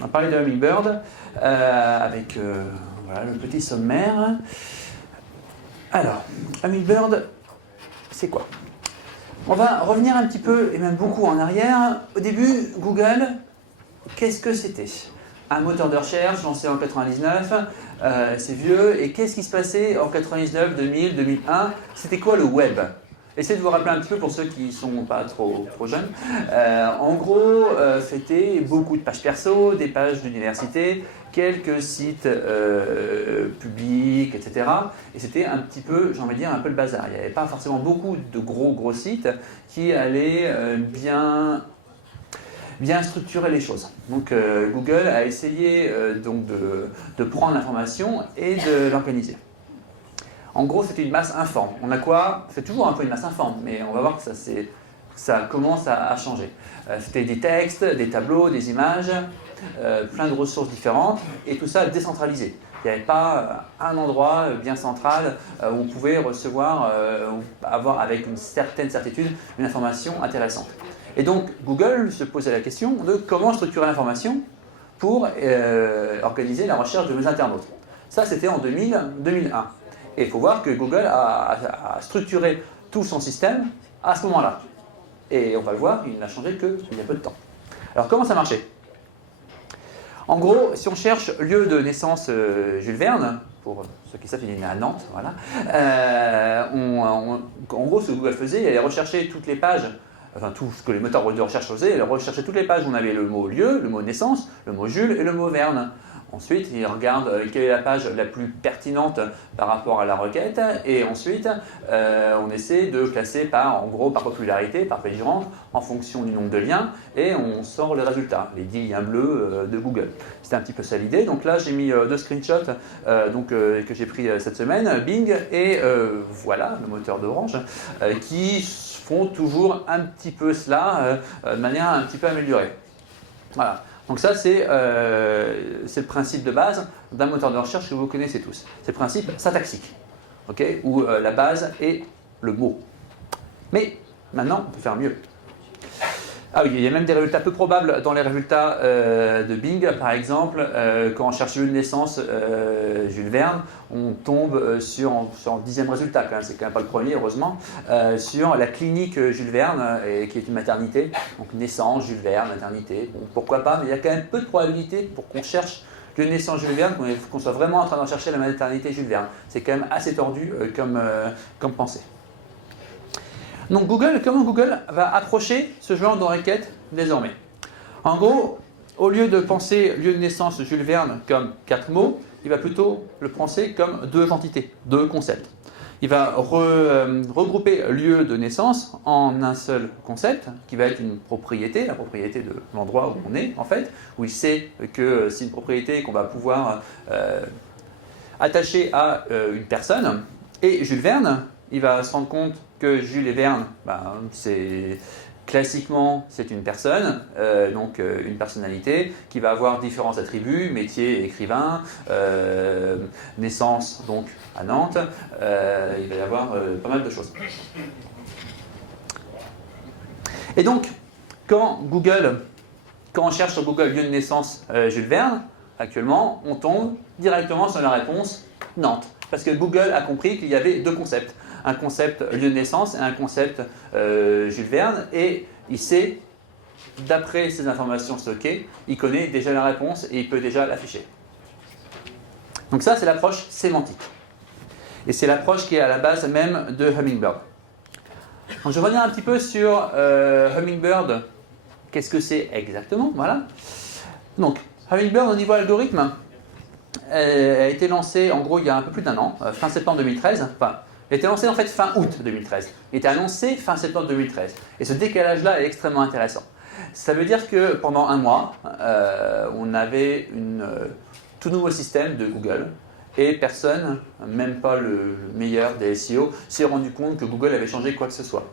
On va parler de Hummingbird avec voilà, le petit sommaire. Alors, Hummingbird, c'est quoi? On va revenir un petit peu, et même beaucoup en arrière. Au début, Google, qu'est-ce que c'était? Un moteur de recherche lancé en 99, c'est vieux. Et qu'est-ce qui se passait en 99, 2000, 2001? C'était quoi le web? Essayez de vous rappeler un petit peu pour ceux qui ne sont pas trop jeunes. En gros, c'était beaucoup de pages perso, des pages d'université, quelques sites publics, etc. Et c'était un petit peu, j'ai envie de dire, un peu le bazar. Il n'y avait pas forcément beaucoup de gros sites qui allaient bien structurer les choses. Donc Google a essayé donc de prendre l'information et de l'organiser. En gros, c'était une masse informe. On a quoi? C'est toujours un peu une masse informe, mais on va voir que ça commence à changer. C'était des textes, des tableaux, des images, plein de ressources différentes, et tout ça décentralisé. Il n'y avait pas un endroit bien central où on pouvait recevoir, avoir avec une certaine certitude, une information intéressante. Et donc, Google se posait la question de comment structurer l'information pour organiser la recherche de nos internautes. Ça, c'était en 2001. Et il faut voir que Google a structuré tout son système à ce moment-là. Et on va le voir, il n'a changé qu'il y a peu de temps. Alors, comment ça marchait? En gros, si on cherche lieu de naissance Jules Verne, pour ceux qui savent, il est né à Nantes, voilà. En gros, ce que Google faisait, il allait rechercher toutes les pages, enfin tout ce que les moteurs de recherche faisaient, il allait rechercher toutes les pages où on avait le mot lieu, le mot naissance, le mot Jules et le mot Verne. Ensuite, il regarde quelle est la page la plus pertinente par rapport à la requête, et ensuite, on essaie de classer en gros, par popularité, par PageRank, en fonction du nombre de liens, et on sort les résultats, les 10 liens bleus de Google. C'était un petit peu ça l'idée. Donc là, j'ai mis deux screenshots que j'ai pris cette semaine, Bing et voilà, le moteur d'Orange, qui font toujours un petit peu cela de manière un petit peu améliorée. Voilà. Donc ça, c'est le principe de base d'un moteur de recherche que vous connaissez tous. C'est le principe syntaxique, okay, où la base est le mot. Mais maintenant, on peut faire mieux. Ah oui, il y a même des résultats peu probables dans les résultats de Bing. Par exemple, quand on cherche lieu de naissance Jules Verne, on tombe sur 10e résultat, c'est quand même pas le premier, heureusement, sur la clinique Jules Verne, qui est une maternité. Donc naissance, Jules Verne, maternité, bon, pourquoi pas, mais il y a quand même peu de probabilité pour qu'on cherche lieu de naissance Jules Verne, qu'on soit vraiment en train de rechercher la maternité Jules Verne. C'est quand même assez tordu comme pensée. Donc comment Google va approcher ce genre de requête désormais? En gros, au lieu de penser lieu de naissance Jules Verne comme 4 mots, il va plutôt le penser comme 2 entités, 2 concepts. Il va regrouper lieu de naissance en un seul concept qui va être une propriété, la propriété de l'endroit où on est en fait, où il sait que c'est une propriété qu'on va pouvoir attacher à une personne. Et Jules Verne, il va se rendre compte que Jules et Verne, classiquement, c'est une personne, donc une personnalité qui va avoir différents attributs, métier, écrivain, naissance, donc à Nantes, il va y avoir pas mal de choses. Et donc, quand on cherche sur Google lieu de naissance Jules Verne, actuellement, on tombe directement sur la réponse Nantes. Parce que Google a compris qu'il y avait 2 concepts. Un concept lieu de naissance et un concept Jules Verne. Et il sait, d'après ces informations stockées, il connaît déjà la réponse et il peut déjà l'afficher. Donc ça, c'est l'approche sémantique. Et c'est l'approche qui est à la base même de Hummingbird. Donc je vais revenir un petit peu sur Hummingbird. Qu'est-ce que c'est exactement? Voilà. Donc, Hummingbird au niveau algorithme a été lancé en gros il y a un peu plus d'1 an, fin septembre 2013. Enfin, il a été lancé en fait fin août 2013. Il a été annoncé fin septembre 2013. Et ce décalage-là est extrêmement intéressant. Ça veut dire que pendant 1 mois, on avait tout nouveau système de Google et personne, même pas le meilleur des SEO, s'est rendu compte que Google avait changé quoi que ce soit.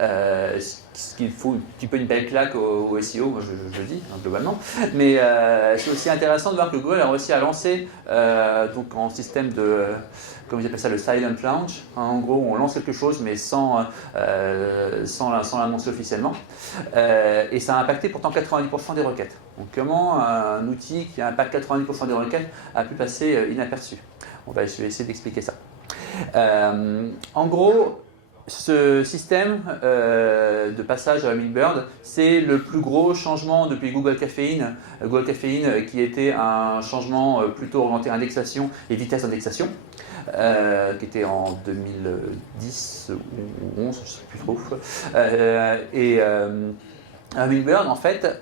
ce qu'il faut un petit peu une belle claque au SEO, moi je le dis hein, globalement. Mais c'est aussi intéressant de voir que Google a réussi à lancer donc en système de, comme ils appellent ça, le silent launch. Hein, en gros, on lance quelque chose mais sans l'annoncer officiellement. Et ça a impacté pourtant 90% des requêtes. Donc comment un outil qui impacte 90% des requêtes a pu passer inaperçu? Je vais essayer d'expliquer ça. En gros, ce système de passage à Hummingbird, c'est le plus gros changement depuis Google Caffeine. Google Caffeine qui était un changement plutôt orienté indexation et vitesse d'indexation, qui était en 2010 ou 11, je ne sais plus trop. Hummingbird, en fait,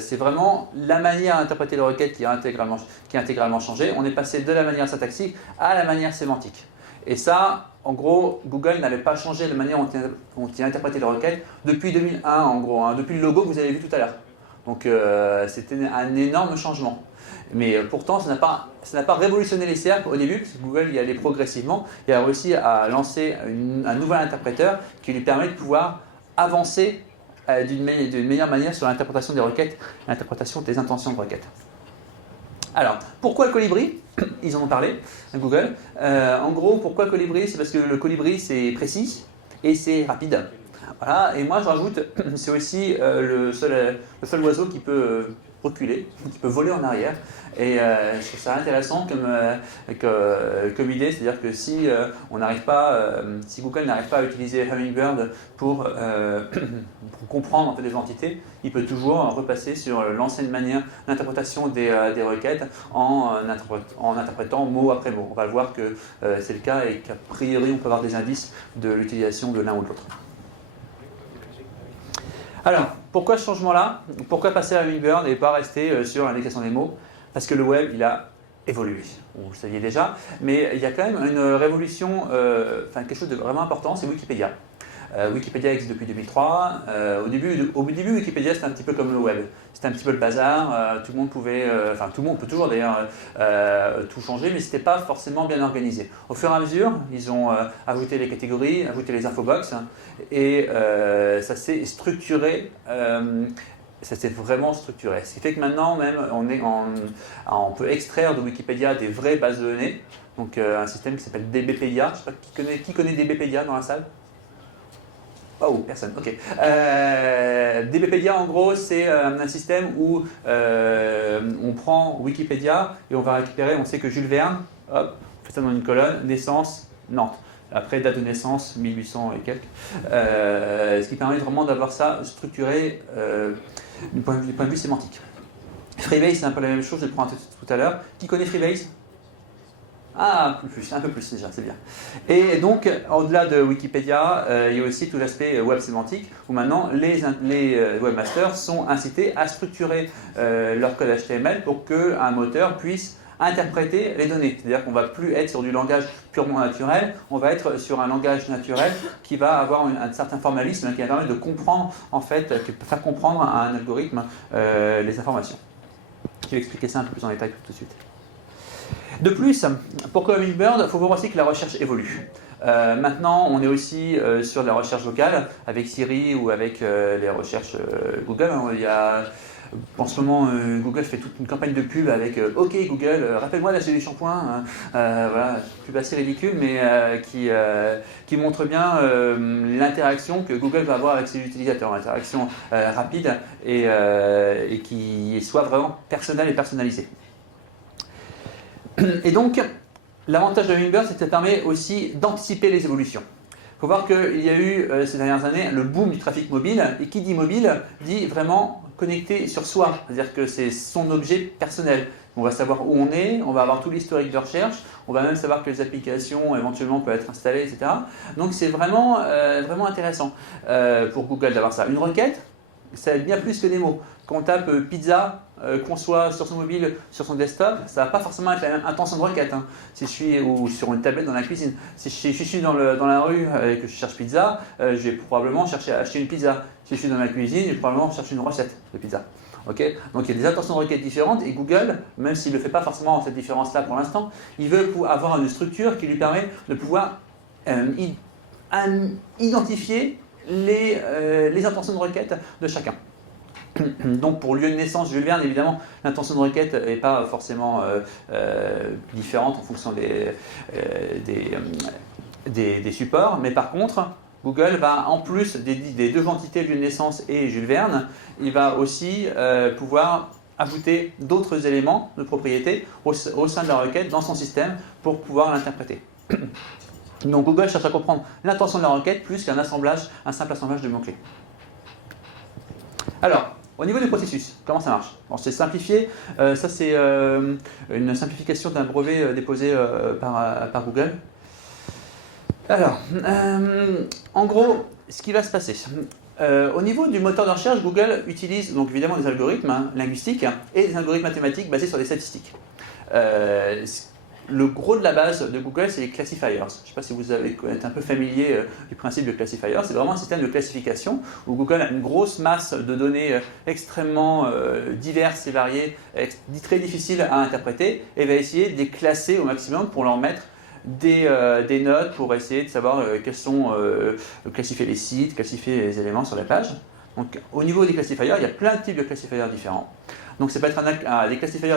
c'est vraiment la manière d'interpréter les requêtes qui a intégralement changé. On est passé de la manière syntaxique à la manière sémantique. Et ça, en gros, Google n'avait pas changé la manière dont il interprétait les requêtes depuis 2001, en gros, hein, depuis le logo que vous avez vu tout à l'heure. Donc, c'était un énorme changement. Mais pourtant, ça n'a pas révolutionné les SERPs au début, parce que Google y allait progressivement. Il a réussi à lancer un nouvel interpréteur qui lui permet de pouvoir avancer d'une meilleure manière sur l'interprétation des requêtes, l'interprétation des intentions de requête. Alors, pourquoi le colibri? Ils en ont parlé, Google. En gros, pourquoi colibri? C'est parce que le colibri, c'est précis et c'est rapide. Voilà. Et moi, je rajoute, c'est aussi le seul oiseau qui peut reculer, qui peut voler en arrière. Et je trouve ça intéressant comme idée, c'est-à-dire que si si Google n'arrive pas à utiliser Hummingbird pour comprendre en fait, des entités, il peut toujours repasser sur l'ancienne manière d'interprétation des requêtes en interprétant mot après mot. On va voir que c'est le cas et qu'a priori on peut avoir des indices de l'utilisation de l'un ou de l'autre. Alors, pourquoi ce changement-là? Pourquoi passer à Hummingbird et pas rester sur l'indexation des mots? Parce que le web, il a évolué. Vous le saviez déjà, mais il y a quand même une révolution, quelque chose de vraiment important, c'est Wikipédia. Wikipédia existe depuis 2003. Au début, Wikipédia, c'était un petit peu comme le web. C'était un petit peu le bazar. Tout le monde pouvait, tout le monde peut toujours d'ailleurs tout changer, mais ce n'était pas forcément bien organisé. Au fur et à mesure, ils ont ajouté les catégories, ajouté les infobox, et ça s'est structuré. Ça s'est vraiment structuré. Ce qui fait que maintenant, même, on peut extraire de Wikipédia des vraies bases de données. Donc, un système qui s'appelle DBpedia. Je ne sais pas qui connaît DBpedia dans la salle? Oh, personne, ok. DBpedia, en gros, c'est un système où on prend Wikipédia et on va récupérer, on sait que Jules Verne, hop, on fait ça dans une colonne, naissance, Nantes. Après, date de naissance, 1800 et quelques. Ce qui permet vraiment d'avoir ça structuré du point de vue sémantique. Freebase, c'est un peu la même chose, je le prends tout à l'heure. Qui connaît Freebase? Ah, un peu plus déjà, c'est bien. Et donc, au-delà de Wikipédia, il y a aussi tout l'aspect web sémantique, où maintenant les webmasters sont incités à structurer leur code HTML pour qu'un moteur puisse interpréter les données. C'est-à-dire qu'on ne va plus être sur du langage purement naturel, on va être sur un langage naturel qui va avoir un certain formalisme qui va permettre de comprendre, en fait, faire comprendre à un algorithme les informations. Je vais expliquer ça un peu plus en détail tout de suite. De plus, pourquoi Hummingbird? Il faut voir aussi que la recherche évolue. Maintenant, on est aussi sur la recherche vocale avec Siri ou avec les recherches Google. En ce moment, Google fait toute une campagne de pub avec OK Google, rappelle-moi d'acheter des shampoings. Voilà, pub assez ridicule, mais qui montre bien l'interaction que Google va avoir avec ses utilisateurs, l'interaction rapide et qui soit vraiment personnelle et personnalisée. Et donc, l'avantage de Hummingbird, c'est que ça permet aussi d'anticiper les évolutions. Il faut voir qu'il y a eu ces dernières années le boom du trafic mobile, et qui dit mobile dit vraiment connecté sur soi, c'est-à-dire que c'est son objet personnel. On va savoir où on est, on va avoir tout l'historique de recherche, on va même savoir que les applications éventuellement peuvent être installées, etc. Donc c'est vraiment intéressant pour Google d'avoir ça. Une requête, ça va être bien plus que des mots. Quand on tape pizza, qu'on soit sur son mobile, sur son desktop, ça ne va pas forcément être la même intention de requête. Hein. Si je suis ou sur une tablette dans la cuisine, si je suis dans la rue et que je cherche pizza, je vais probablement chercher à acheter une pizza. Si je suis dans ma cuisine, je vais probablement chercher une recette de pizza. Okay, donc il y a des intentions de requête différentes et Google, même s'il ne fait pas forcément cette différence-là pour l'instant, il veut avoir une structure qui lui permet de pouvoir identifier les intentions de requête de chacun. Donc pour lieu de naissance Jules Verne, évidemment, l'intention de requête n'est pas forcément différente en fonction des supports, mais par contre, Google va, en plus des deux entités lieu de naissance et Jules Verne, il va aussi pouvoir ajouter d'autres éléments de propriété au sein de la requête dans son système pour pouvoir l'interpréter. Donc Google cherche à comprendre l'intention de la requête plus qu'un simple assemblage de mots-clés. Alors, au niveau du processus, comment ça marche? Bon, c'est simplifié. Ça, c'est une simplification d'un brevet déposé par Google. Alors, en gros, ce qui va se passer. Au niveau du moteur de recherche, Google utilise donc évidemment des algorithmes linguistiques et des algorithmes mathématiques basés sur des statistiques. Le gros de la base de Google, c'est les classifiers. Je ne sais pas si vous êtes un peu familier du principe de classifier. C'est vraiment un système de classification où Google a une grosse masse de données extrêmement diverses et variées, très difficiles à interpréter, et va essayer de les classer au maximum pour leur mettre des notes pour essayer de savoir classifier les sites, classifier les éléments sur la page. Donc, au niveau des classifiers, il y a plein de types de classifiers différents. Donc, ça peut être des classifiers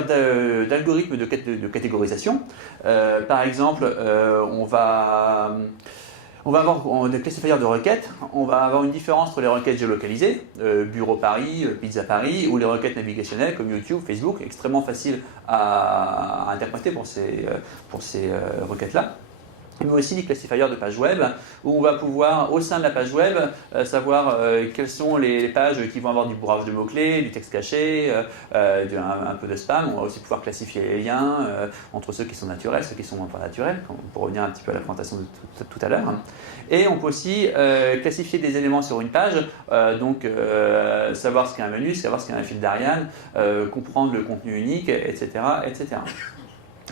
d'algorithmes de catégorisation. Par exemple, on va avoir des classifiers de requêtes. On va avoir une différence entre les requêtes géolocalisées, Bureau Paris, Pizza Paris, ou les requêtes navigationnelles comme YouTube, Facebook, extrêmement facile à interpréter pour ces requêtes-là. Mais aussi des classifiers de pages web, où on va pouvoir, au sein de la page web, savoir quelles sont les pages qui vont avoir du bourrage de mots-clés, du texte caché, un peu de spam. On va aussi pouvoir classifier les liens entre ceux qui sont naturels, ceux qui sont pas naturels, pour revenir un petit peu à la présentation de tout à l'heure. Et on peut aussi classifier des éléments sur une page, savoir ce qu'est un menu, savoir ce qu'est un fil d'Ariane, comprendre le contenu unique, etc. etc.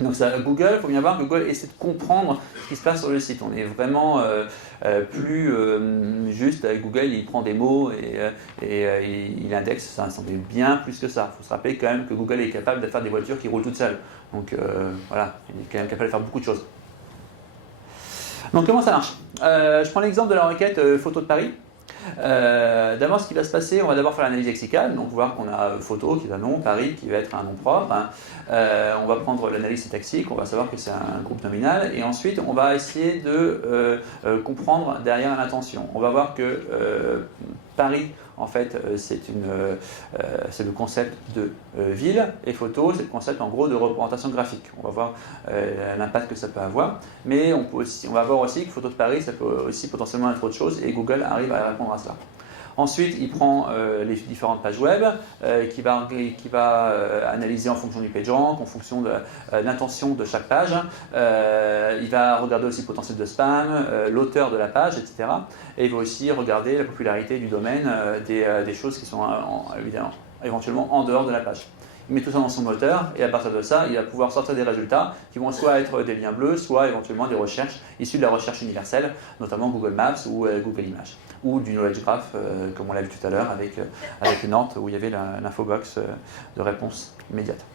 Donc Google, il faut bien voir que Google essaie de comprendre ce qui se passe sur le site. On est vraiment plus juste avec Google, il prend des mots et il indexe, ça est bien plus que ça. Il faut se rappeler quand même que Google est capable de faire des voitures qui roulent toutes seules. Donc voilà, il est quand même capable de faire beaucoup de choses. Donc comment ça marche? Je prends l'exemple de la requête photo de Paris. D'abord, ce qui va se passer, on va d'abord faire l'analyse lexicale, donc voir qu'on a photo qui va nom, Paris qui va être un nom propre. On va prendre l'analyse syntaxique, on va savoir que c'est un groupe nominal, et ensuite on va essayer de comprendre derrière l'intention. On va voir que Paris, en fait, c'est le concept de ville, et photo, c'est le concept en gros de représentation graphique. On va voir l'impact que ça peut avoir, mais on va voir aussi que photo de Paris, ça peut aussi potentiellement être autre chose, et Google arrive à répondre à cela. Ensuite, il prend les différentes pages web qui va analyser en fonction du PageRank, en fonction de l'intention de chaque page. Il va regarder aussi le potentiel de spam, l'auteur de la page, etc. Et il va aussi regarder la popularité du domaine, des choses qui sont éventuellement en dehors de la page. Il met tout ça dans son moteur et à partir de ça, il va pouvoir sortir des résultats qui vont soit être des liens bleus, soit éventuellement des recherches issues de la recherche universelle, notamment Google Maps ou Google Images, ou du Knowledge Graph, comme on l'a vu tout à l'heure avec Nantes, où il y avait l'infobox de réponse immédiate.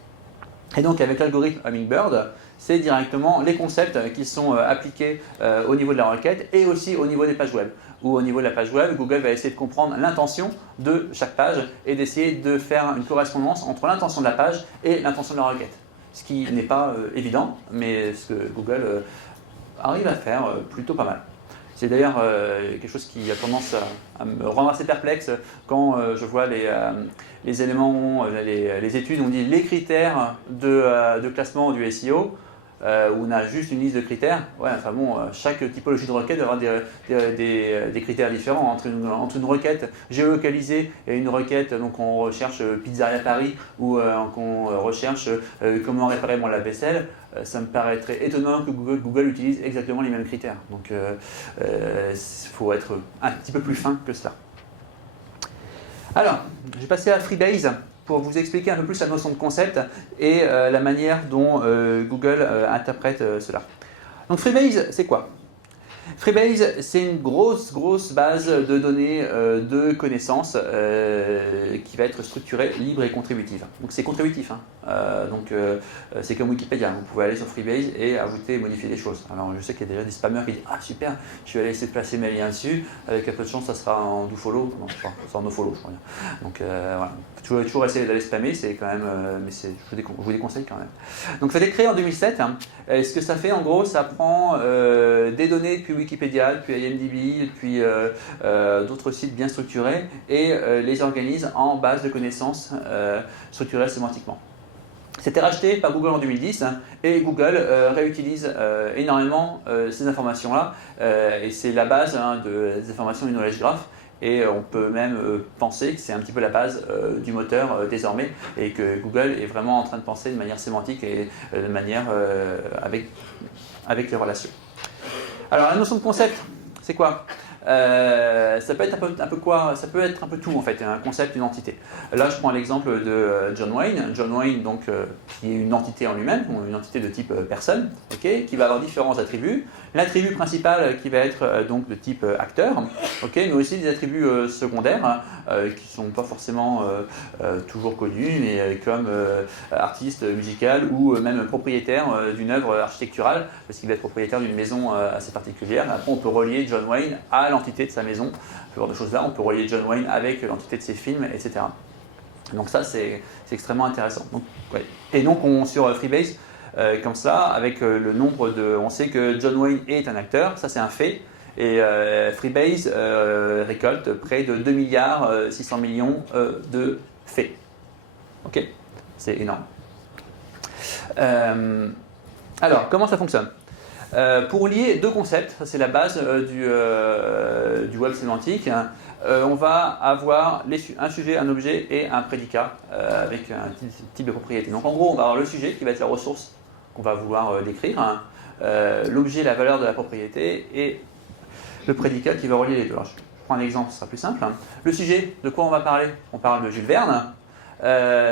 Et donc avec l'algorithme Hummingbird, c'est directement les concepts qui sont appliqués au niveau de la requête et aussi au niveau des pages web. Ou au niveau de la page web, Google va essayer de comprendre l'intention de chaque page et d'essayer de faire une correspondance entre l'intention de la page et l'intention de la requête. Ce qui n'est pas évident, mais ce que Google arrive à faire plutôt pas mal. C'est d'ailleurs quelque chose qui a tendance à me rendre assez perplexe quand je vois les éléments, les études, on dit les critères de classement du SEO, où on a juste une liste de critères. Ouais, enfin bon, chaque typologie de requête va avoir des critères différents entre une requête géolocalisée et une requête, donc on recherche Pizzeria Paris ou qu'on recherche comment réparer mon lave-vaisselle. Ça me paraîtrait étonnant que Google utilise exactement les mêmes critères. Donc il faut être un petit peu plus fin que cela. Alors, je vais passer à Freebase pour vous expliquer un peu plus la notion de concept et la manière dont Google interprète cela. Donc Freebase, c'est quoi? Freebase, c'est une grosse base de données de connaissances qui va être structurée, libre et contributive. Donc c'est contributif, hein. C'est comme Wikipédia. Vous pouvez aller sur Freebase et ajouter et modifier des choses. Alors je sais qu'il y a déjà des spammers qui disent ah super, je vais aller essayer de placer mes liens dessus. Avec un peu de chance, ça sera en dofollow, non, ça sera en nofollow, je crois. Donc voilà, toujours essayer d'aller spammer, c'est quand même, mais je vous déconseille quand même. Donc ça a été créé en 2007. Hein. Et ce que ça fait en gros, ça prend des données depuis Wikipédia, depuis IMDb, depuis d'autres sites bien structurés et les organise en base de connaissances structurées sémantiquement. C'était racheté par Google en 2010 hein, et Google réutilise énormément ces informations-là et c'est la base hein, des informations du Knowledge Graph. Et on peut même penser que c'est un petit peu la base du moteur désormais et que Google est vraiment en train de penser de manière sémantique et de manière avec les relations. Alors la notion de concept, c'est quoi ? Ça peut être un peu quoi ? Ça peut être un peu tout en fait, un concept, une entité. Là, je prends l'exemple de John Wayne. John Wayne, donc, qui est une entité en lui-même, une entité de type personne, okay, qui va avoir différents attributs. L'attribut principal qui va être donc de type acteur, okay, mais aussi des attributs secondaires qui ne sont pas forcément toujours connus, mais comme artiste musical ou même propriétaire d'une œuvre architecturale, parce qu'il va être propriétaire d'une maison assez particulière. Après, on peut relier John Wayne à l'entité de sa maison, ce genre de choses-là. On peut relier John Wayne avec l'entité de ses films, etc. Donc ça, c'est extrêmement intéressant. Donc, ouais. Et donc, sur Freebase, comme ça, avec le nombre de... On sait que John Wayne est un acteur, ça c'est un fait. Et Freebase récolte près de 2 milliards 600 millions de faits. Ok, c'est énorme. Alors, comment ça fonctionne ? Pour lier deux concepts, ça c'est la base du web sémantique, hein, on va avoir un sujet, un objet et un prédicat avec un type de propriété. Donc en gros, on va avoir le sujet qui va être la ressource qu'on va vouloir décrire, hein, l'objet, la valeur de la propriété et le prédicat qui va relier les deux. Alors, je prends un exemple, ce sera plus simple. Hein. Le sujet, de quoi on va parler ? On parle de Jules Verne. La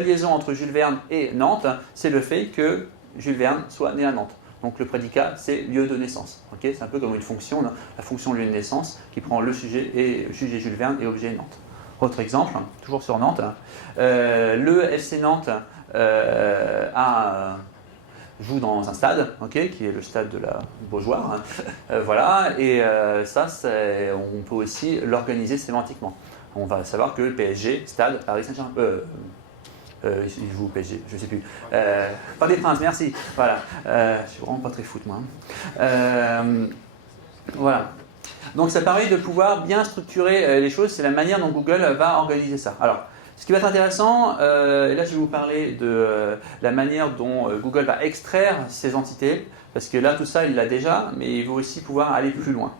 liaison entre Jules Verne et Nantes, c'est le fait que Jules Verne soit né à Nantes. Donc le prédicat, c'est lieu de naissance. Okay, c'est un peu comme une fonction, la fonction lieu de naissance, qui prend le sujet Jules Verne et objet Nantes. Autre exemple, toujours sur Nantes, le FC Nantes joue dans un stade, okay, qui est le stade de la Beaujoire. Voilà, et ça, on peut aussi l'organiser sémantiquement. On va savoir que le PSG, stade Paris Saint-Germain. Il joue au PSG, je ne sais plus. Pas des Princes, merci. Voilà. Je suis vraiment pas très foot, moi. Voilà. Donc ça permet de pouvoir bien structurer les choses. C'est la manière dont Google va organiser ça. Alors, ce qui va être intéressant, et là je vais vous parler de la manière dont Google va extraire ces entités, parce que là tout ça il l'a déjà, mais il veut aussi pouvoir aller plus loin.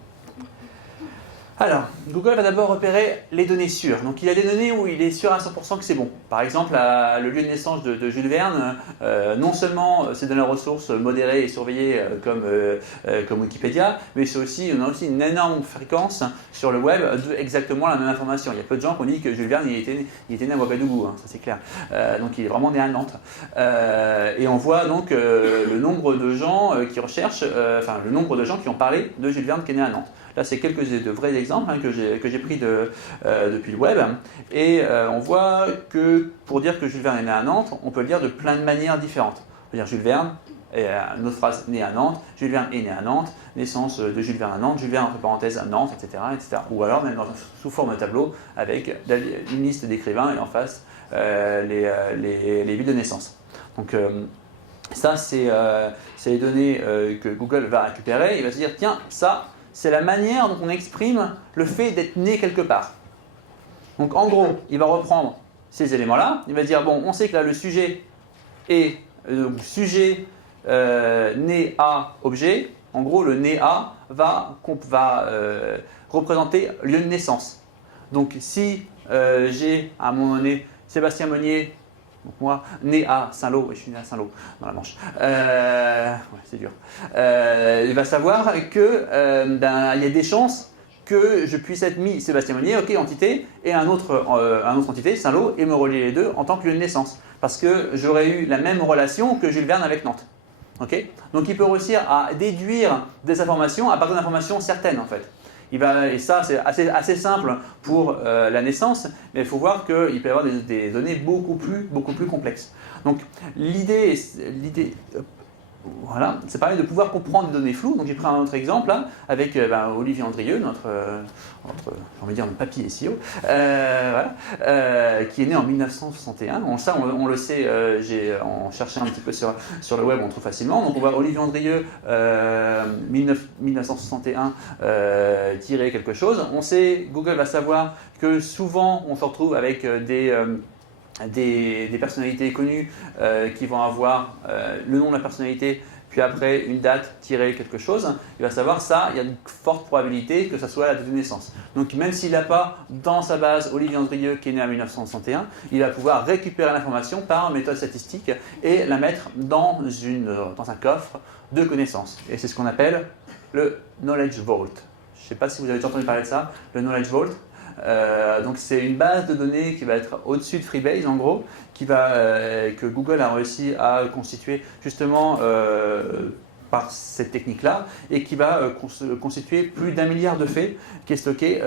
Alors, Google va d'abord repérer les données sûres. Donc, il y a des données où il est sûr à 100% que c'est bon. Par exemple, le lieu de naissance de Jules Verne, non seulement c'est dans la ressource modérée et surveillée comme Wikipédia, mais on a aussi une énorme fréquence sur le web de exactement la même information. Il y a peu de gens qui ont dit que Jules Verne il était né à Ouagadougou, hein, ça c'est clair. Donc, il est vraiment né à Nantes. Et on voit donc le nombre de gens qui recherchent, le nombre de gens qui ont parlé de Jules Verne qui est né à Nantes. Là, c'est quelques de vrais exemples hein, que j'ai pris depuis le web. Et on voit que pour dire que Jules Verne est né à Nantes, on peut le dire de plein de manières différentes. On peut dire Jules Verne, et une autre phrase, né à Nantes, Jules Verne est né à Nantes, naissance de Jules Verne à Nantes, Jules Verne entre parenthèses à Nantes, etc. etc. Ou alors même sous forme de tableau avec une liste d'écrivains et en face les villes de naissance. Donc ça, c'est les données que Google va récupérer. Il va se dire, tiens, ça, c'est la manière dont on exprime le fait d'être né quelque part. Donc en gros, il va reprendre ces éléments-là. Il va dire, bon, on sait que là, le sujet est sujet né à objet. En gros, le né à va représenter lieu de naissance. Donc si j'ai à un moment donné Sébastien Monnier, donc moi, né à Saint-Lô, je suis né à Saint-Lô, dans la Manche, ouais, c'est dur, il va savoir que il y a des chances que je puisse être mis Sébastien Monnier, ok, entité, et un autre entité, Saint-Lô, et me relier les deux en tant que lieu de naissance. Parce que j'aurais eu la même relation que Jules Verne avec Nantes. Okay, donc il peut réussir à déduire des informations à partir d'informations certaines en fait. Et ça c'est assez simple pour la naissance, mais il faut voir qu'il peut y avoir des données beaucoup plus complexes. Donc l'idée, voilà, c'est pareil de pouvoir comprendre des données floues. Donc j'ai pris un autre exemple là, avec Olivier Andrieux, notre papy SEO, qui est né en 1961. On le sait, on cherchait un petit peu sur le web, on trouve facilement. Donc on voit Olivier Andrieux, 1961, tirer quelque chose. On sait, Google va savoir que souvent on se retrouve avec des personnalités connues qui vont avoir le nom de la personnalité, puis après une date, tirer quelque chose. Il va savoir ça, il y a une forte probabilité que ça soit la date de naissance. Donc même s'il n'a pas dans sa base Olivier Andrieux qui est né en 1961, il va pouvoir récupérer l'information par méthode statistique et la mettre dans un coffre de connaissances. Et c'est ce qu'on appelle le Knowledge Vault. Je ne sais pas si vous avez déjà entendu parler de ça, le Knowledge Vault. Donc c'est une base de données qui va être au-dessus de Freebase en gros, que Google a réussi à constituer justement par cette technique-là et qui va constituer plus d'1 milliard de faits qui est stocké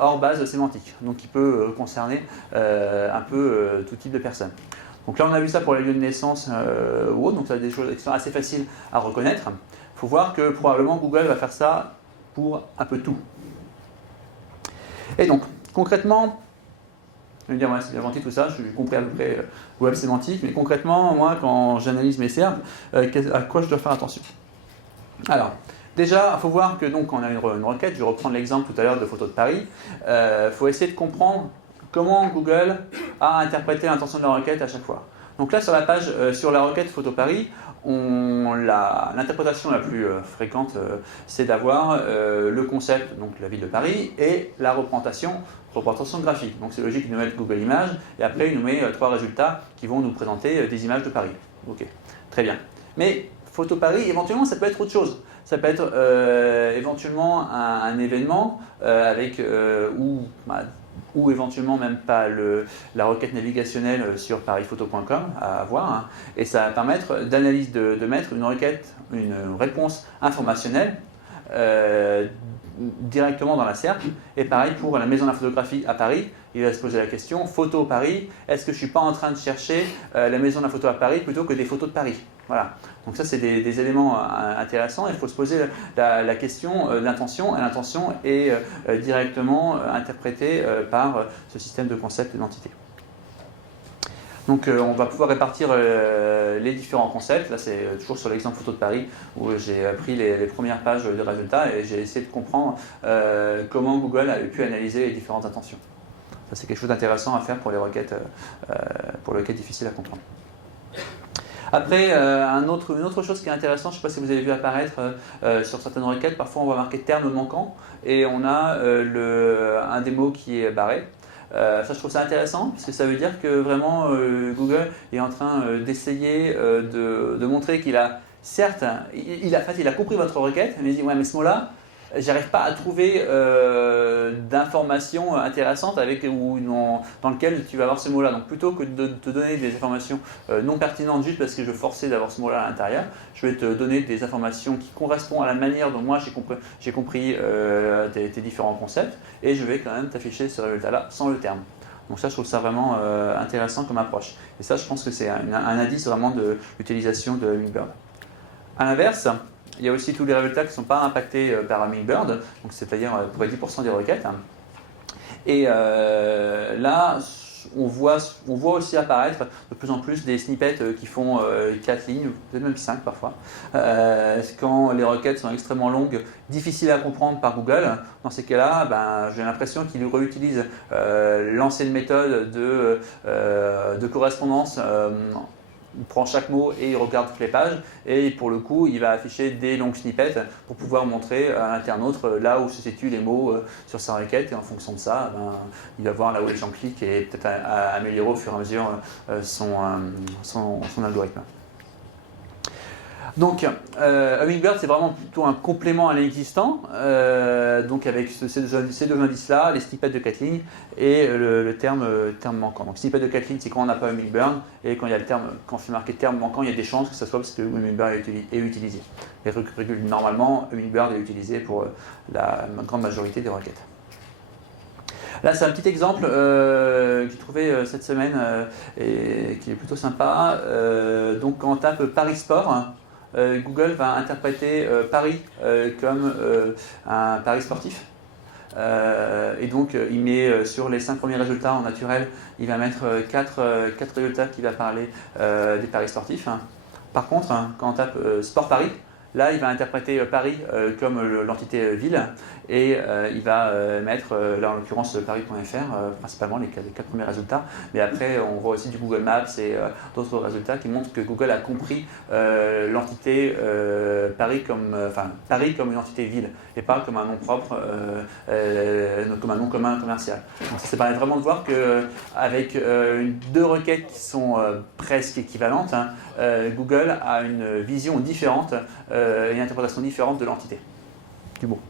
hors base sémantique. Donc qui peut concerner un peu tout type de personnes. Donc là on a vu ça pour les lieux de naissance ou autre, donc ça a des choses qui sont assez faciles à reconnaître. Il faut voir que probablement Google va faire ça pour un peu tout. Et donc, concrètement, je vais dire, ouais, c'est bien gentil tout ça, j'ai compris à peu près web sémantique, mais concrètement, moi, quand j'analyse mes SERPs, à quoi je dois faire attention? Alors, déjà, il faut voir que donc, quand on a une requête, je vais reprendre l'exemple tout à l'heure de photos de Paris, il faut essayer de comprendre comment Google a interprété l'intention de la requête à chaque fois. Donc là, sur la page, sur la requête photo Paris, l'interprétation la plus fréquente, c'est d'avoir le concept, donc la ville de Paris, et la représentation graphique. Donc c'est logique de mettre Google Images, et après il nous met 3 résultats qui vont nous présenter des images de Paris. Ok, très bien. Mais photo Paris, éventuellement, ça peut être autre chose. Ça peut être éventuellement un événement ou éventuellement même pas la requête navigationnelle sur parisphoto.com à avoir. Hein, et ça va permettre de mettre une réponse informationnelle directement dans la SERP. Et pareil pour la maison de la photographie à Paris, il va se poser la question, photo Paris, est-ce que je ne suis pas en train de chercher la maison de la photo à Paris plutôt que des photos de Paris? Voilà. Donc ça, c'est des éléments intéressants. Il faut se poser la question de l'intention. Et l'intention est directement interprétée par ce système de concept d'identité. Donc on va pouvoir répartir les différents concepts. Là, c'est toujours sur l'exemple photo de Paris où j'ai pris les premières pages de résultats et j'ai essayé de comprendre comment Google a pu analyser les différentes intentions. Ça, c'est quelque chose d'intéressant à faire pour les requêtes difficiles à comprendre. Après, une autre chose qui est intéressante, je ne sais pas si vous avez vu apparaître sur certaines requêtes, parfois on va marquer terme manquant et on a un des mots qui est barré. Ça, je trouve ça intéressant parce que ça veut dire que vraiment Google est en train d'essayer de montrer qu'il a, certes, il a compris votre requête, mais il dit ouais, mais ce mot-là, j'arrive pas à trouver d'informations intéressantes dans lequel tu vas avoir ce mot-là. Donc plutôt que de te donner des informations non pertinentes juste parce que je veux forcer d'avoir ce mot-là à l'intérieur, je vais te donner des informations qui correspondent à la manière dont moi j'ai compris tes différents concepts et je vais quand même t'afficher ce résultat-là sans le terme. Donc ça, je trouve ça vraiment intéressant comme approche. Et ça, je pense que c'est un indice vraiment de l'utilisation de Hummingbird. A l'inverse, il y a aussi tous les résultats qui ne sont pas impactés par Hummingbird, c'est-à-dire à peu près 10% des requêtes. Et là, on voit aussi apparaître de plus en plus des snippets qui font 4 lignes, peut-être même 5 parfois. Quand les requêtes sont extrêmement longues, difficiles à comprendre par Google, dans ces cas-là, j'ai l'impression qu'il réutilise l'ancienne méthode de correspondance. Il prend chaque mot et il regarde toutes les pages et pour le coup il va afficher des longues snippets pour pouvoir montrer à l'internaute là où se situent les mots sur sa requête et en fonction de ça il va voir là où les gens cliquent et peut-être améliorer au fur et à mesure son algorithme. Donc, Hummingbird, c'est vraiment plutôt un complément à l'existant, donc avec ces deux indices-là, les snippets de 4 lignes et le terme manquant. Donc, snippet de 4 lignes, c'est quand on n'a pas Hummingbird, et quand il y a le terme, quand c'est marqué terme manquant, il y a des chances que ce soit parce que Hummingbird est utilisé. Mais normalement, Hummingbird est utilisé pour la grande majorité des requêtes. Là, c'est un petit exemple que j'ai trouvé cette semaine et qui est plutôt sympa. Donc, quand on tape Paris Sport, Google va interpréter Paris comme un pari sportif. Et donc, il met sur les 5 premiers résultats en naturel, il va mettre 4 résultats qui va parler des paris sportifs. Par contre, quand on tape Sport Paris, là, il va interpréter Paris comme l'entité ville et il va mettre, là en l'occurrence, paris.fr, principalement les 4 premiers résultats. Mais après, on voit aussi du Google Maps et d'autres résultats qui montrent que Google a compris l'entité Paris comme une entité ville et pas comme un nom propre, comme un nom commun commercial. Donc ça permet vraiment de voir qu'avec 2 requêtes qui sont presque équivalentes, Google a une vision différente et une interprétation différente de l'entité, du mot.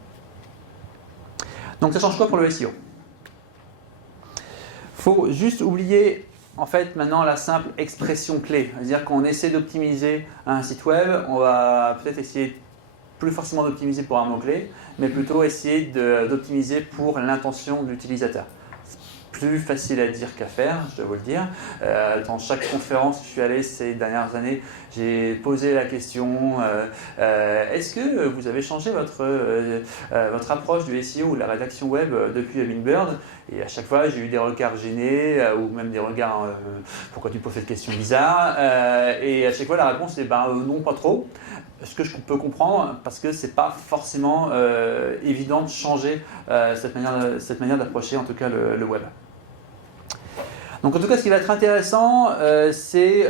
Donc ça change quoi pour le SEO? Il faut juste oublier en fait maintenant la simple expression clé. C'est-à-dire qu'on essaie d'optimiser un site web, on va peut-être essayer plus forcément d'optimiser pour un mot-clé, mais plutôt essayer d'optimiser pour l'intention de l'utilisateur. Plus facile à dire qu'à faire, je dois vous le dire. Dans chaque conférence où je suis allé ces dernières années, j'ai posé la question est-ce que vous avez changé votre approche du SEO ou de la rédaction web depuis Hummingbird? Et à chaque fois, j'ai eu des regards gênés ou même des regards pourquoi tu poses cette question bizarre? Et à chaque fois, la réponse est non, pas trop. Ce que je peux comprendre, parce que c'est pas forcément évident de changer cette manière d'approcher en tout cas le web. Donc en tout cas, ce qui va être intéressant, c'est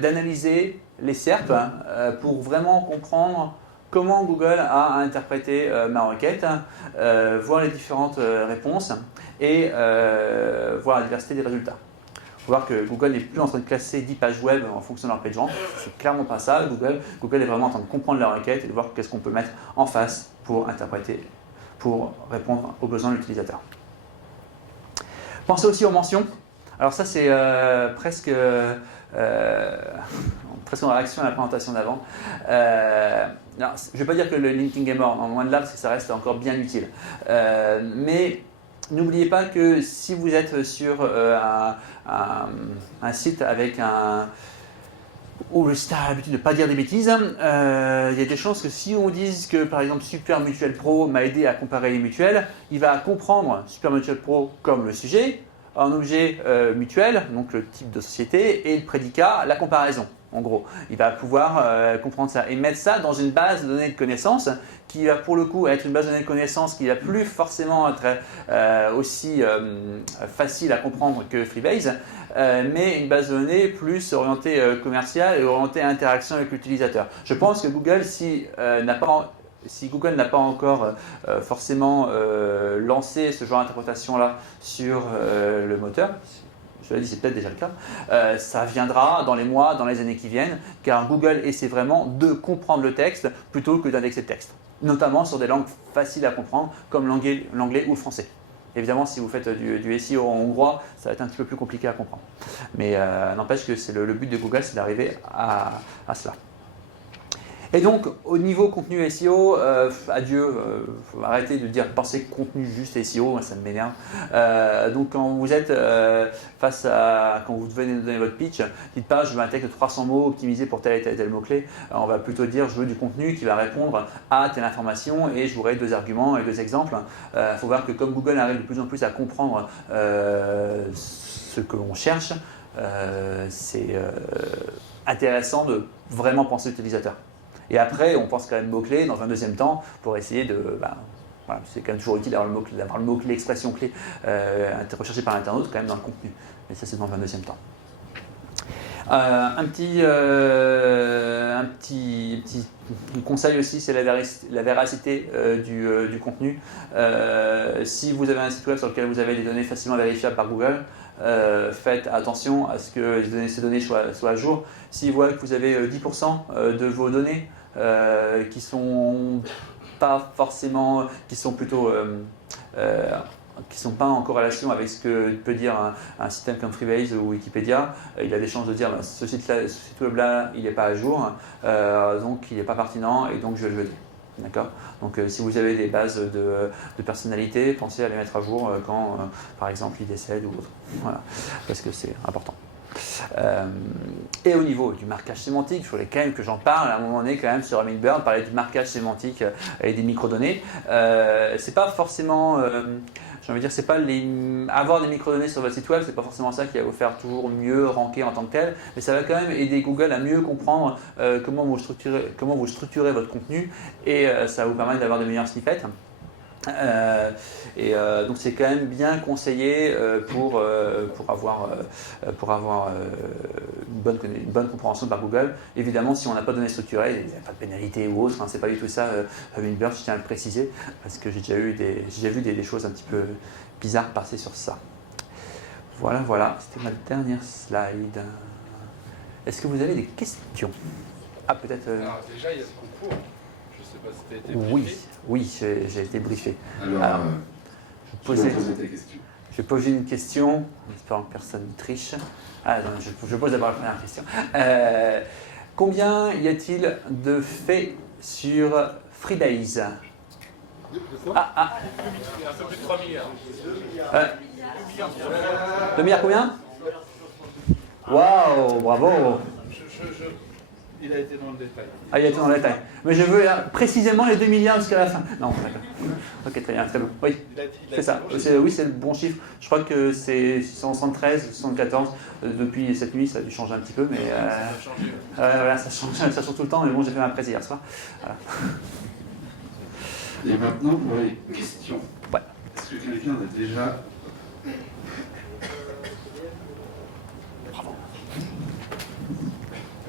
d'analyser les SERP pour vraiment comprendre comment Google a interprété ma requête, voir les différentes réponses et voir la diversité des résultats. Il faut voir que Google n'est plus en train de classer 10 pages web en fonction de leur PageRank. C'est clairement pas ça. Google est vraiment en train de comprendre la requête et de voir qu'est-ce qu'on peut mettre en face pour interpréter, pour répondre aux besoins de l'utilisateur. Pensez aussi aux mentions. Alors ça, c'est presque en réaction à la présentation d'avant. Je ne vais pas dire que le linking est mort, loin de là, parce que ça reste encore bien utile. Mais n'oubliez pas que si vous êtes sur un site avec où le site a l'habitude de ne pas dire des bêtises, il y a des chances que si on dise que par exemple Super Mutuel Pro m'a aidé à comparer les mutuelles, il va comprendre Super Mutuel Pro comme le sujet, un objet mutuel, donc le type de société, et le prédicat, la comparaison. En gros, il va pouvoir comprendre ça et mettre ça dans une base de données de connaissances qui va pour le coup être une base de données de connaissances qui va plus forcément être aussi facile à comprendre que Freebase, mais une base de données plus orientée commerciale et orientée à interaction avec l'utilisateur. Je pense que Google, si Google n'a pas encore forcément lancé ce genre d'interprétation-là sur le moteur, je l'ai dit, c'est peut-être déjà le cas, ça viendra dans les mois, dans les années qui viennent, car Google essaie vraiment de comprendre le texte plutôt que d'indexer le texte, notamment sur des langues faciles à comprendre comme l'anglais ou le français. Évidemment, si vous faites du SEO en hongrois, ça va être un petit peu plus compliqué à comprendre. Mais n'empêche que c'est le but de Google, c'est d'arriver à cela. Et donc, au niveau contenu SEO, adieu, faut arrêter de dire penser contenu juste SEO, ça m'énerve. Donc, quand vous êtes quand vous devez donner votre pitch, dites pas je veux un texte de 300 mots optimisé pour tel et tel mot-clé. On va plutôt dire je veux du contenu qui va répondre à telle information et je voudrais 2 arguments et 2 exemples. Il faut voir que comme Google arrive de plus en plus à comprendre ce que l'on cherche, c'est intéressant de vraiment penser l'utilisateur. Et après, on pense quand même mots-clés dans un deuxième temps pour essayer de… voilà, c'est quand même toujours utile d'avoir le mot-clé, l'expression clé recherchée par l'internaute quand même dans le contenu. Mais ça, c'est dans un deuxième temps. Un petit conseil aussi, c'est la véracité du contenu. Si vous avez un site web sur lequel vous avez des données facilement vérifiables par Google, faites attention à ce que ces données soient à jour. S'ils voient que vous avez 10% de vos données qui sont pas forcément, qui sont plutôt qui ne sont pas en corrélation avec ce que peut dire un système comme Freebase ou Wikipédia, il a des chances de dire ce site web-là, il n'est pas à jour, donc il n'est pas pertinent et donc je vais le jeter. D'accord. Donc si vous avez des bases de personnalité, pensez à les mettre à jour quand, par exemple, il décède ou autre. Voilà, parce que c'est important. Et au niveau du marquage sémantique, il fallait quand même que j'en parle. À un moment donné, quand même, sur Hummingbird, parler du marquage sémantique et des microdonnées. C'est pas forcément, j'ai envie de dire, c'est pas avoir des microdonnées sur votre site web, c'est pas forcément ça qui va vous faire toujours mieux ranker en tant que tel, mais ça va quand même aider Google à mieux comprendre comment vous structurez votre contenu et ça va vous permettre d'avoir de meilleurs snippets. Donc c'est quand même bien conseillé pour avoir une bonne compréhension par Google. Évidemment, si on n'a pas de données structurées, il n'y a pas de pénalité ou autre, c'est pas du tout ça. Hummingbird, je tiens à le préciser parce que j'ai déjà vu des choses un petit peu bizarres passer sur ça. Voilà, c'était ma dernière slide. Est-ce que vous avez des questions? Ah, peut-être. Alors déjà, il y a ce concours. Je ne sais pas si tu as été briefé. Oui, j'ai été briefé. Alors je vais poser tes questions. Je vais poser une question, en espérant que personne ne triche. Ah, non, je pose d'abord la première question. Combien y a-t-il de faits sur Freebase? Un peu plus de 3 milliards. 2 milliards combien? Waouh, bravo! Il a été dans le détail. Ah, il a été dans le détail. Mais je veux précisément les 2 milliards jusqu'à la fin. Non, d'accord. Ok, très bien, très bon. Oui, c'est ça. Oui, c'est le bon chiffre. Je crois que c'est 673, 74. Depuis cette nuit, ça a dû changer un petit peu, mais ça a changé. voilà, ça change tout le temps. Mais bon, j'ai fait ma presse hier soir. Voilà. Et maintenant, pour les questions. Ouais. Est-ce que quelqu'un a déjà...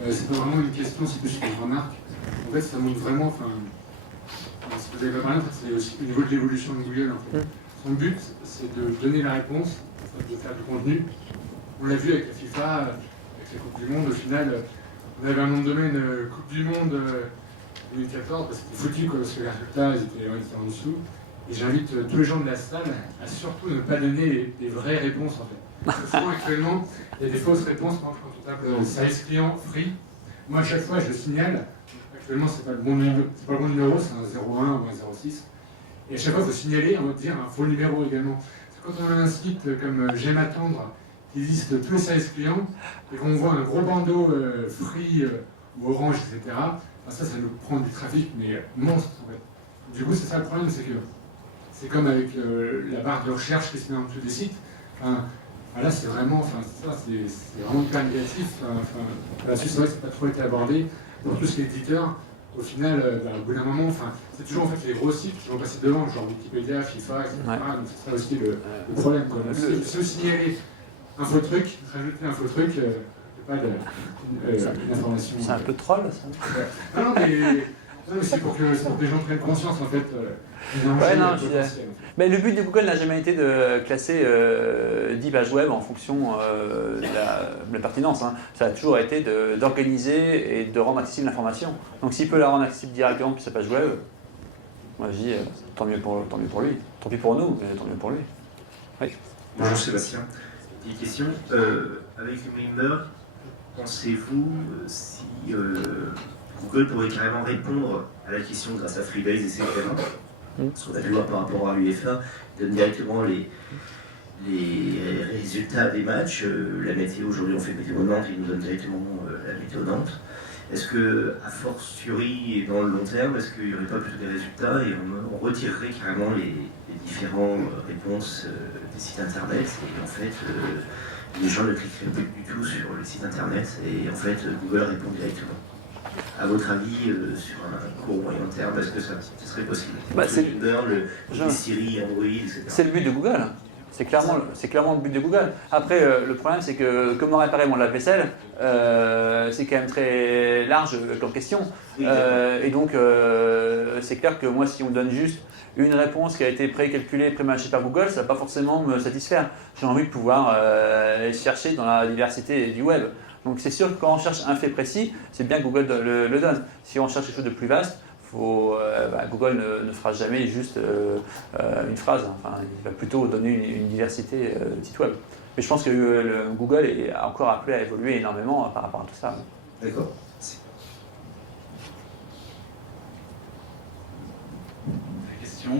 c'est pas vraiment une question, c'est plus une remarque. En fait, ça montre vraiment, ce que vous avez pas parlé, c'est aussi au niveau de l'évolution de Google. En fait. Son but, c'est de donner la réponse, de faire du contenu. On l'a vu avec la FIFA, avec la Coupe du Monde. Au final, on avait un nom de domaine Coupe du Monde 2014, parce que c'était foutu, parce que les résultats étaient en dessous. Et j'invite tous les gens de la salle à surtout ne pas donner des vraies réponses, en fait. Souvent, actuellement, il y a des fausses réponses. Par exemple, quand on tape service client free, moi, à chaque fois, je le signale. Actuellement, c'est pas le bon numéro, c'est un 01 ou un 06. Et à chaque fois, il faut signaler, on va dire un faux numéro également. Quand on a un site comme J'aime attendre, qui liste tous les services clients, et qu'on voit un gros bandeau free ou orange, etc., ça nous prend du trafic, mais monstre, en fait. Du coup, c'est ça le problème, c'est que c'est comme avec la barre de recherche qui se met en dessous des sites. Là, c'est vraiment, c'est vraiment hyper négatif. Là-dessus, c'est vrai que ça n'a pas trop été abordé. Pour tout ce qui est éditeur, au final, au bout d'un moment, c'est toujours en fait les gros sites qui vont passer devant, genre Wikipédia, FIFA, etc. Ouais. Donc c'est ça aussi le problème. Si vous signalez un faux truc, rajouter un faux truc, pas une information. C'est un peu troll, ça. Non, mais c'est pour que les gens prennent conscience, en fait. Mais le but de Google n'a jamais été de classer 10 pages web en fonction de la pertinence. Ça a toujours été d'organiser et de rendre accessible l'information. Donc s'il peut la rendre accessible directement depuis sa page web, moi je dis tant mieux pour lui. Tant pis pour nous, mais tant mieux pour lui. Oui. Bonjour Sébastien. Petite question. Avec Hummingbird, pensez-vous si Google pourrait carrément répondre à la question grâce à Freebase et ses paiements? Ce qu'on a pu voir par rapport à l'UEFA, il donne directement les résultats des matchs. La météo, aujourd'hui on fait météo Nantes, il nous donne directement la météo Nantes. Est-ce que, a fortiori et dans le long terme, est-ce qu'il n'y aurait pas plutôt des résultats et on retirerait carrément les différentes réponses des sites internet et en fait les gens ne cliqueraient plus du tout sur le site internet et en fait Google répond directement? À votre avis, sur un court ou moyen terme, est-ce que ça serait possible? C'est Burn, Siri, Android, etc. C'est le but de Google. C'est clairement le but de Google. Après, le problème, c'est que comment réparer mon lave-vaisselle, c'est quand même très large comme question. Et donc, c'est clair que moi, si on me donne juste une réponse qui a été précalculée, prémâchée par Google, ça ne va pas forcément me satisfaire. J'ai envie de pouvoir chercher dans la diversité du web. Donc c'est sûr que quand on cherche un fait précis, c'est bien que Google le donne. Si on cherche quelque chose de plus vaste, Google ne fera jamais juste une phrase. Enfin, il va plutôt donner une diversité de sites web. Mais je pense que Google est encore appelé à évoluer énormément par rapport à tout ça. D'accord. Question.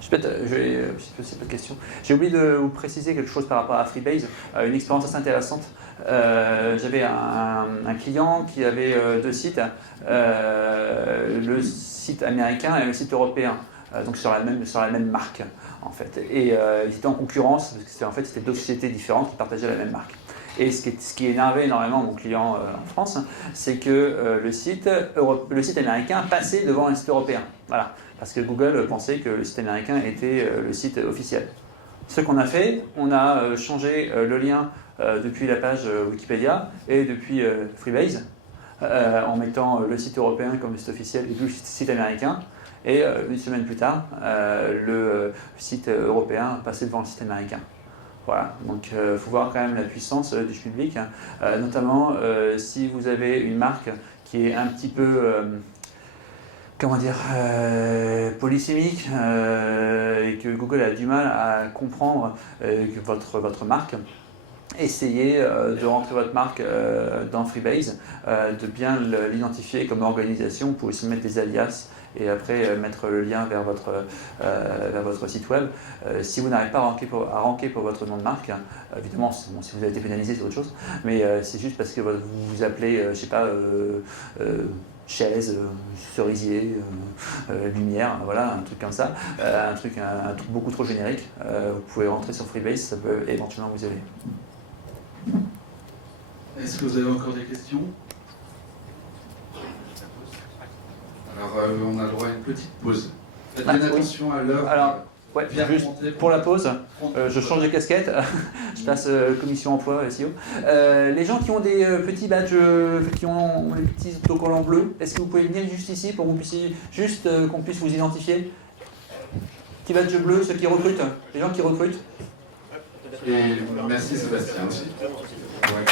C'est pas de question. J'ai oublié de vous préciser quelque chose par rapport à Freebase, une expérience assez intéressante. J'avais un client qui avait deux sites, le site américain et le site européen, donc sur la même marque en fait. Et ils étaient en concurrence parce que c'était deux sociétés différentes qui partageaient la même marque. Et ce qui énervait énormément mon client en France, c'est que le site américain passait devant un site européen. Voilà. Parce que Google pensait que le site américain était le site officiel. Ce qu'on a fait, on a changé le lien depuis la page Wikipédia et depuis Freebase, en mettant le site européen comme le site officiel et le site américain. Et une semaine plus tard, le site européen passait devant le site américain. Voilà, donc il faut voir quand même la puissance du public, notamment si vous avez une marque qui est un petit peu, polysémique et que Google a du mal à comprendre votre marque. Essayez de rentrer votre marque dans Freebase, de bien l'identifier comme organisation. Vous pouvez aussi mettre des alias et après mettre le lien vers votre site web. Si vous n'arrivez pas à ranker pour votre nom de marque, évidemment, si vous avez été pénalisé, c'est autre chose, mais c'est juste parce que vous vous appelez, je sais pas, chaise, cerisier, lumière, voilà, un truc comme ça, un truc beaucoup trop générique. Vous pouvez rentrer sur Freebase, ça peut éventuellement vous aider. Est-ce que vous avez encore des questions? Alors, on a le droit à une petite pause. Faites bien attention à l'heure. Alors, ouais, juste pour la pause, je change de casquette, je passe commission emploi SEO. Les gens qui ont des petits badges, qui ont les petits autocollants bleus, est-ce que vous pouvez venir juste ici pour qu'on puisse vous identifier? Petit badge bleu, ceux qui recrutent, les gens qui recrutent. Et merci Sébastien aussi. Ouais.